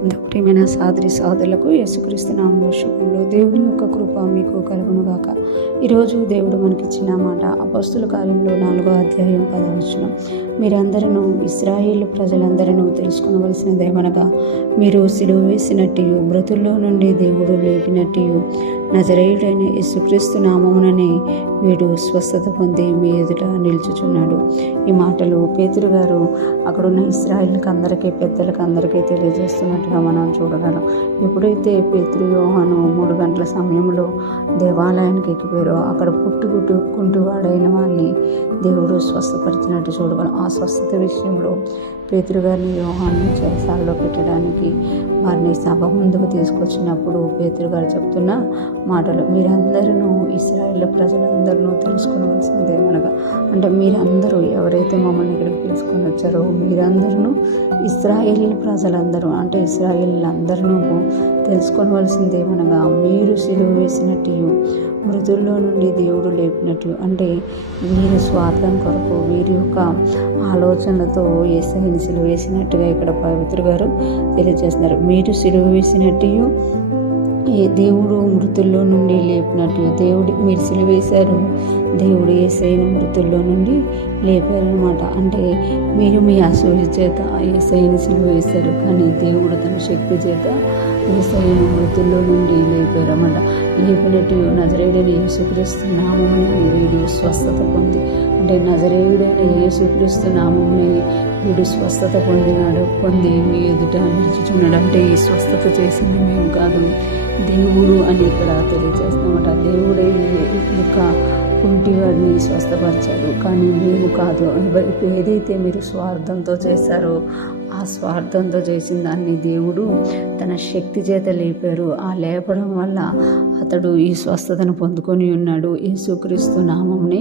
ప్రియమైన సోదరులకు యేసుక్రీస్తు నామములో శుభములు. దేవుని యొక్క కృప మీకు కలుగునుగాక. ఈరోజు దేవుడు మనకిచ్చిన మాట అపొస్తలుల కార్యములు 4వ అధ్యాయం 10వ వచనం. మీరందరూ ఇశ్రాయేలు ప్రజలందరూ తెలుసుకొనవలసినదేమనగా, మీరు సిలువ వేసినట్టు మృతుల్లో నుండి దేవుడు లేపినట్టు నజరేయుడైన యేసుక్రీస్తు నామముననే వీడు స్వస్థత పొంది మీ ఎదుట నిలుచుచున్నాడు. ఈ మాటలు పేతురు గారు అక్కడున్న ఇశ్రాయేలుకి అందరికీ, పెద్దలకు అందరికీ తెలియజేస్తున్నట్టుగా మనం చూడగలం. ఎప్పుడైతే పేతురు యోహాను 3 గంటల సమయంలో దేవాలయానికి ఎక్కిపోయారో అక్కడ కుంటివాడైన వాడిని దేవుడు స్వస్థపరిచినట్టు చూడగలం. ఆ స్వస్థత విషయంలో పేతురు గారిని యోహాను చెరసాలలో పెట్టడానికి వారిని సభ ముందుకు తీసుకొచ్చినప్పుడు పేతురు గారు చెప్తున్న మాటలు, మీరందరూ ఇశ్రాయేలు ప్రజలందరూ తెలుసుకోవలసినదేమనగా, అంటే మీరందరూ ఎవరైతే మమ్మల్ని ఇక్కడికి పిలుచుకొని వచ్చారో మీరందరూ ఇశ్రాయేలు ప్రజలందరూ, అంటే ఇశ్రాయేలులందరూ తెలుసుకోవలసిందేమనగా, మీరు సిలువ వేసినట్టు మృతుల్లో నుండి దేవుడు లేపినట్లు, అంటే వీరి స్వార్థం కొరకు వీరి యొక్క ఆలోచనలతో యేసయ్యను సిలువ వేసినట్టుగా ఇక్కడ పవిత్ర గారు తెలియజేస్తున్నారు. మీరు సిలువ వేసినట్టు దేవుడు మృతుల్లో నుండి లేపినట్టు, మీరు సిలువ వేశారు, దేవుడు యేసయ్యను మృతుల్లో నుండి లేపారనమాట. అంటే మీరు మీ అసూయ చేత యేసయ్యను సిలువ వేశారు, కానీ దేవుడు తన శక్తి చేత యేసయ్యను మృతుల్లో నుండి లేపారన్నమాట. లేపినట్టు నజరేయుడైన యేసుక్రీస్తు నామమునే వీడు స్వస్థత పొంది, అంటే నజరేయుడైన యేసుక్రీస్తు నామమునే వీడు స్వస్థత పొంది మీ ఎదుట నిలుచుచున్నాడు. అంటే ఈ స్వస్థత చేసింది మేము కాదు, దేవుడు అని ఇక్కడ తెలియజేస్తున్నమాట. దేవుడే యొక్క కుంటివాడిని స్వస్థపరిచాడు, కానీ మేము కాదు. ఏదైతే మీరు స్వార్థంతో చేశారో ఆ స్వార్థంతో చేసిన దాన్ని దేవుడు తన శక్తి చేత లేపారు. ఆ లేపడం వల్ల అతడు ఈ స్వస్థతను పొందుకొని ఉన్నాడు. యేసుక్రీస్తు నామమునే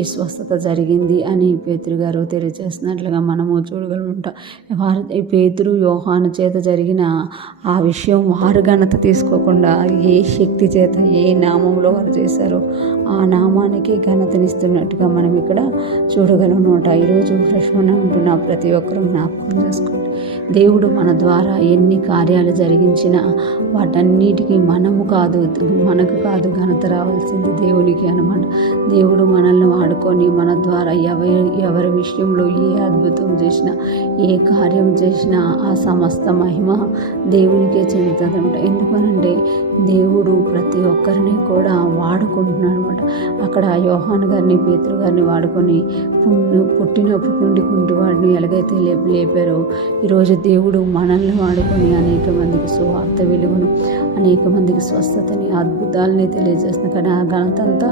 ఈ స్వస్థత జరిగింది అని పేతురు గారు తెలియజేస్తున్నట్లుగా మనము చూడగలుగుతాం. పేతురు యోహాను చేత జరిగిన ఆ విషయం వారు ఘనత తీసుకోకుండా ఏ శక్తి చేత ఏ నామంలో వారు చేశారో ఆ నామానికి ఘనతనిస్తున్నట్టుగా మనం ఇక్కడ చూడగలమన్నమాట. ఈరోజు ఫ్రెష్మన్ ఉంటున్న ప్రతి ఒక్కరూ జ్ఞాపకం చేసుకోండి, దేవుడు మన ద్వారా ఎన్ని కార్యాలు జరిగించినా వాటన్నిటికీ మనకు కాదు ఘనత రావాల్సింది దేవునికి అన్నమాట. దేవుడు మనల్ని వాడుకొని మన ద్వారా ఎవరి విషయంలో ఏ అద్భుతం చేసినా ఏ కార్యం చేసినా ఆ సమస్త మహిమ దేవునికే చెందుతుంది అనమాట. ఎందుకనంటే దేవుడు ప్రతి ఒక్కరిని కూడా వాడుకుంటున్నాడు అనమాట. అక్కడ యోహాను గారిని పేతురు గారిని వాడుకొని పుట్టినప్పటి నుండి కుంటివాడిని ఎలాగైతే లేపారో ఈరోజు దేవుడు మనల్ని వాడుకొని అనేక మందికి సువార్త వెలుగును, అనేక మందికి స్వస్థతని, అద్భుతాలని తెలియజేస్తున్న, కానీ ఆ ఘనత అంతా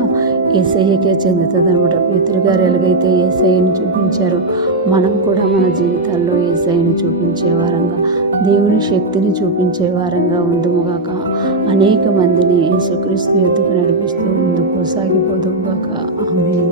యేసయ్యకే చెందుతుంది అనమాట. పేతురు గారు ఎలాగైతే యేసయ్యను చూపించారో మనం కూడా మన జీవితాల్లో యేసయ్యను చూపించే వారంగా, దేవుని శక్తిని చూపించే వారంగా ఉందుముగాక. అనేక మందిని యేసుక్రీస్తు ఎద్దుకు నడిపిస్తూ ముందుకు సాగిపోదుముగాక. ఆమేన్.